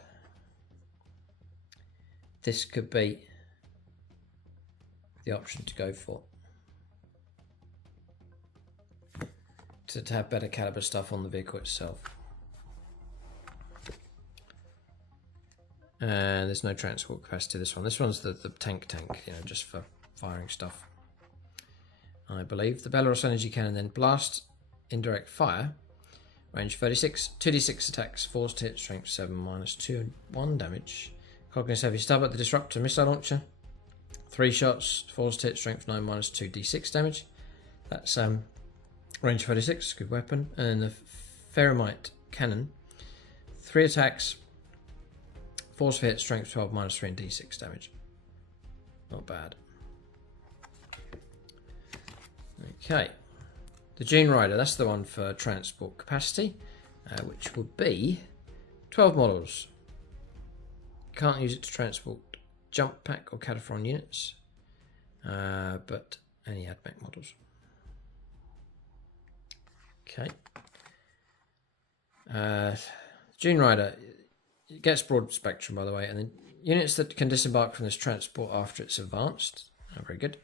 this could be the option to go for. To have better caliber stuff on the vehicle itself. And there's no transport capacity to this one. This one's the tank, you know, just for firing stuff. I believe. The Belarus energy cannon then blast, indirect fire, range 36, 2d6 attacks, force to hit, strength 7, -2 and 1 damage. Cognitive heavy stubber, the disruptor missile launcher, 3 shots, force to hit, strength 9, -2 d6 damage. That's range 36, good weapon. And the Ferrumite cannon, 3 attacks, force for hit, strength 12, -3 and d6 damage. Not bad. Okay. The Dune Rider, that's the one for transport capacity, which would be 12 models. Can't use it to transport jump pack or Catafron units, but any AdMech models. Okay. Dune Rider, it gets broad spectrum, by the way, and then units that can disembark from this transport after it's advanced are very good.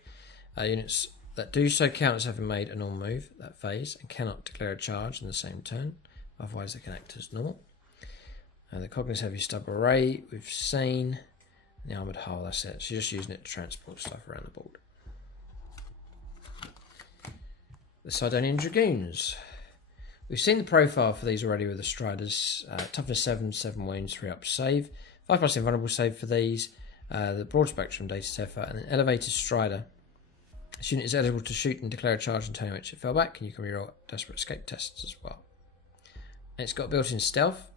Units that do so count as having made a normal move that phase and cannot declare a charge in the same turn, otherwise they can act as normal. The Cognitive Heavy Stub Array we've seen. The Armoured Hull, that's it. So you're just using it to transport stuff around the board. The Sidonian Dragoons. We've seen the profile for these already with the Striders. Toughness 7, 7 wounds, 3 up save. 5+ invulnerable save for these. The Broad Spectrum Data Teffer and an Elevated Strider. This unit is eligible to shoot and declare a charge in turn in which it fell back, and you can reroll Desperate Escape tests as well. And it's got built-in stealth.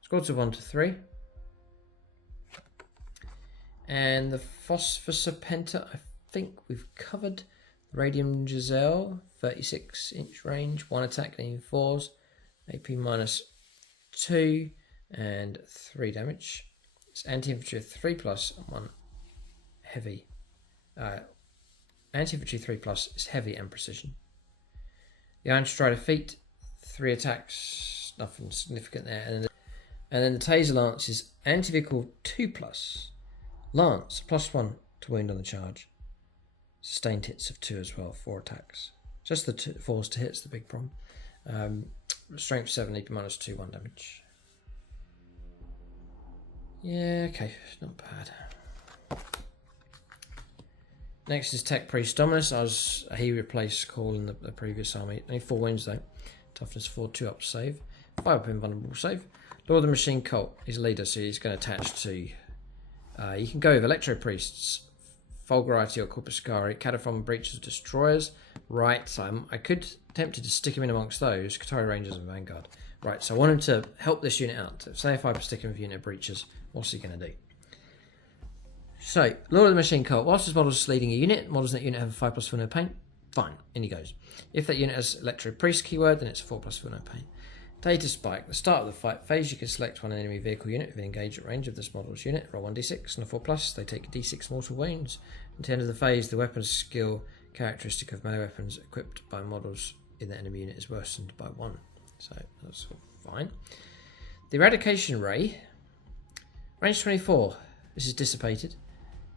Squads of 1 to 3. And the Phosphor Sepulcher, I think we've covered. Radium Giselle, 36-inch range, 1 attack, leaning 4s, AP -2 and 3 damage. It's anti-infantry 3+ and 1 heavy. Anti-infantry 3+ is heavy and precision. The Iron Strider feat, 3 attacks, nothing significant there. And then the Taser Lance is anti-vehicle 2+. Lance, +1 to wound on the charge. Sustained hits of 2 as well, 4 attacks. Just the 4s to hit's the big problem. Strength 7, AP -2, 1 damage. Yeah, okay, not bad. Next is Tech Priest Dominus. He replaced Call in the previous army. Only 4 wounds though. Toughness 4, 2 up save. 5 up invulnerable save. Lord of the Machine Cult. He's a leader, so he's going to attach to You can go with Electro Priests, Fulgurati or Corpuscari, Catafron Breaches or Destroyers. Right, so I could tempted to stick him in amongst those, Skitari Rangers and Vanguard. Right, so I want him to help this unit out. Say if I stick him with unit of Breaches, what's he going to do? So, Lord of the Machine Cult. Whilst this model is leading a unit, models in that unit have a 5+4 no pain. Fine, in he goes. If that unit has Electro Priest keyword, then it's a 4+4 no pain. Data Spike. At the start of the fight phase, you can select one enemy vehicle unit with an engage at range of this model's unit. Roll 1d6 and a 4+. They take d6 mortal wounds. At the end of the phase, the weapons skill characteristic of melee weapons equipped by models in the enemy unit is worsened by 1. So that's fine. The Eradication Ray. Range 24. This is dissipated.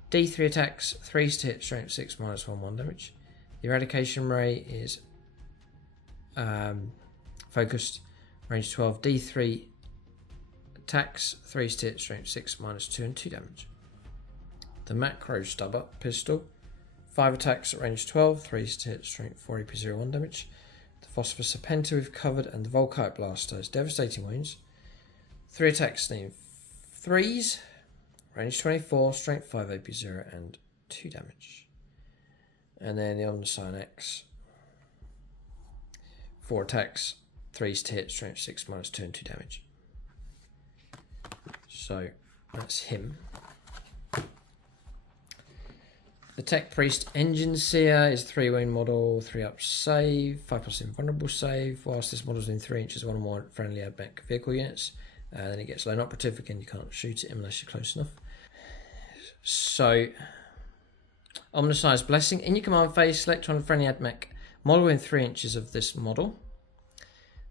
D3 attacks, 3s to hit, strength 6, -1 damage. The Eradication Ray is focused. Range 12, D3 attacks, 3s to hit, strength 6, -2 and 2 damage. The Macro Stubber Pistol, 5 attacks at range 12, 3s to hit, strength 4, AP 1 damage. The Phosphor Sepulcher we've covered, and the Volkite Blaster is devastating wounds. 3 attacks, needing 3s, range 24, strength 5, AP 0 and 2 damage. And then the Omnicyan X, 4 attacks, 3s to hit, strength 6, -2 and 2 damage. So that's him. The Tech Priest Engine Seer is 3 wound model, 3 up save, 5+ invulnerable save. Whilst this model is within 3 inches of one or more friendly AdMech vehicle units, then it gets lone operative. Again, you can't shoot it unless you're close enough. So, Omnicyan's Blessing. In your command phase, select one friendly AdMech model within 3 inches of this model.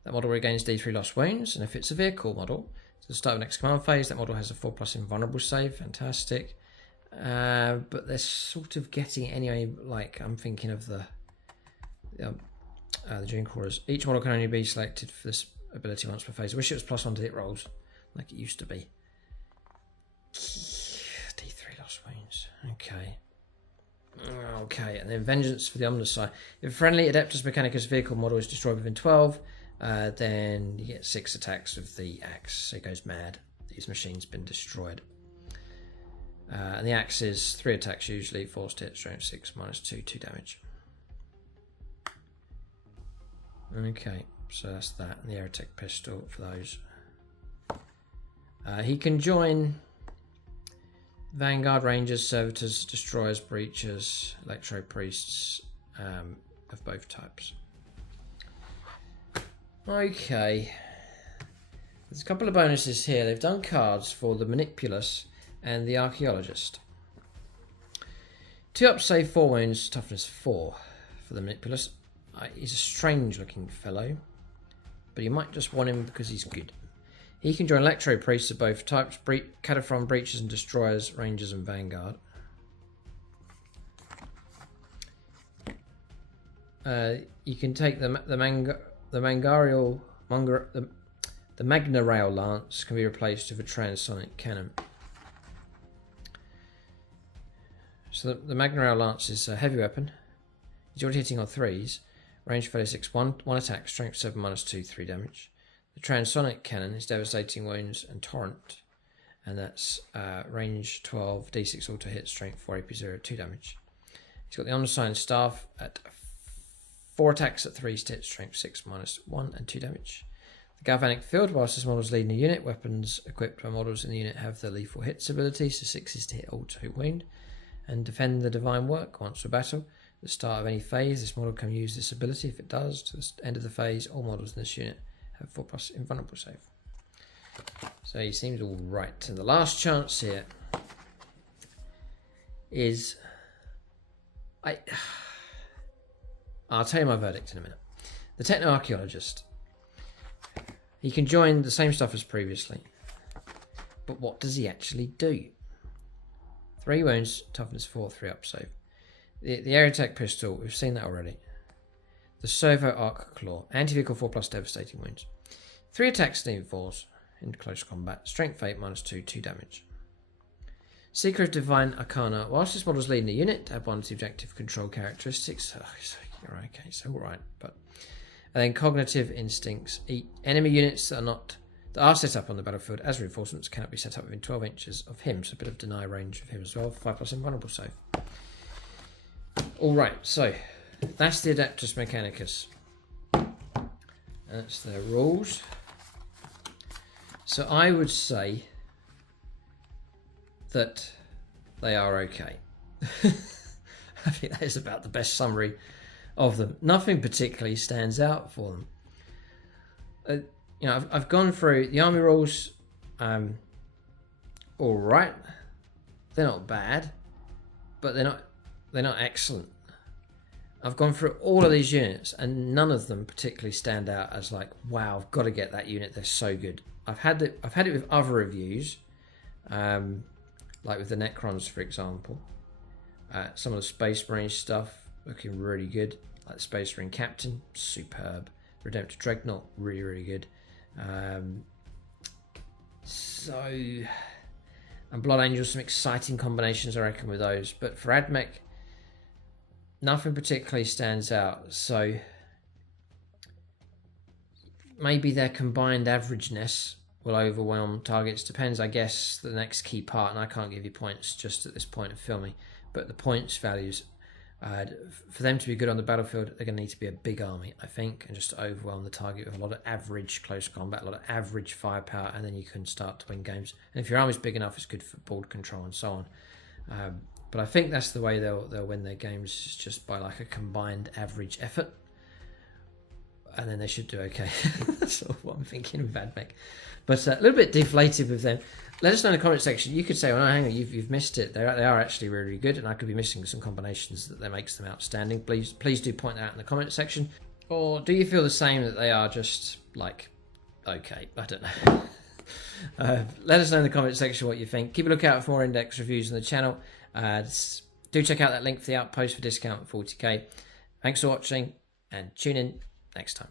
That model regains D3 lost wounds, and if it's a vehicle model, to the start of the next command phase, that model has a 4+ invulnerable save. Fantastic. But they're sort of getting it anyway. Like, I'm thinking of the Dune Crawlers. Each model can only be selected for this ability once per phase. I wish it was +1 to hit rolls, like it used to be. D3 lost wounds. Okay, and then Vengeance for the Omnicyan. If a friendly Adeptus Mechanicus vehicle model is destroyed within 12, then you get 6 attacks with the axe. So it goes mad. These machines been destroyed. And the axe is 3 attacks usually, forced to hit, strength 6, -2, 2 damage. Okay, so that's that. And the Aerotech Pistol for those. He can join Vanguard, Rangers, Servitors, Destroyers, Breachers, Electro Priests of both types. Okay. There's a couple of bonuses here. They've done cards for the Manipulus and the Archaeologist. 2 up save, 4 wounds, toughness 4 for the Manipulus. He's a strange looking fellow, but you might just want him because he's good. He can join Electro Priests of both types, Catafron Breaches and Destroyers, Rangers and Vanguard. You can take the Magnarail Lance can be replaced with a transonic cannon. So the Magnarail Lance is a heavy weapon. He's already hitting on 3s. Range 36, 1 attack, strength 7, -2, 3 damage. The transonic cannon is devastating wounds and torrent, and that's range 12, d6 auto hit, strength 4, AP 0, 2 damage. He's got the Omnicyan Staff at 4 attacks at 3s to hit, strength 6, -1 and 2 damage. The Galvanic Field, whilst this model is leading a unit, weapons equipped by models in the unit have the lethal hits ability, so 6s to hit, all 2 wound. And Defend the Divine Work. Once for battle, at the start of any phase, this model can use this ability. If it does, to the end of the phase, all models in this unit have 4+ invulnerable save. So he seems all right. And the last chance here is I'll tell you my verdict in a minute. The Techno Archaeologist. He can join the same stuff as previously, but what does he actually do? 3 wounds, toughness 4, 3 up save. The Aerotech Pistol, we've seen that already. The Servo Arc Claw, anti-vehicle 4+ devastating wounds. 3 attacks, needing 4s in close combat. Strength 8, -2, 2 damage. Seeker of Divine Arcana. Whilst this model is leading a unit, add 1 to the objective control characteristics. Okay, so alright. And then Cognitive Instincts. Enemy units that are not that are set up on the battlefield as reinforcements cannot be set up within 12 inches of him. So a bit of deny range of him as well. 5+ invulnerable save. Alright, so that's the Adeptus Mechanicus. That's their rules. So I would say that they are okay. I think that is about the best summary of them. Nothing particularly stands out for them. You know, I've gone through the army rules. All right, they're not bad, but they're not excellent. I've gone through all of these units, and none of them particularly stand out as like, wow, I've got to get that unit. They're so good. I've had it with other reviews, like with the Necrons, for example. Some of the Space Marine stuff looking really good, like the Space Marine Captain, superb. Redemptor Dreadnought, really, really good. And Blood Angels, some exciting combinations, I reckon, with those. But for AdMech, nothing particularly stands out. So maybe their combined averageness will overwhelm targets. Depends, I guess, the next key part. And I can't give you points just at this point of filming. But the points values, for them to be good on the battlefield, they're going to need to be a big army, I think, and just to overwhelm the target with a lot of average close combat, a lot of average firepower, and then you can start to win games. And if your army's big enough, it's good for board control and so on. But I think that's the way they'll win their games, is just by like a combined average effort. And then they should do okay. That's sort of what I'm thinking of AdMech. But a little bit deflated with them. Let us know in the comment section. You could say, well, no, hang on, you've missed it. They are actually really, really good, and I could be missing some combinations that makes them outstanding. Please do point that out in the comment section. Or do you feel the same, that they are just, like, okay? I don't know. Let us know in the comment section what you think. Keep a lookout for more index reviews on the channel. Do check out that link for the Outpost for discount 40k. Thanks for watching, and tune in next time.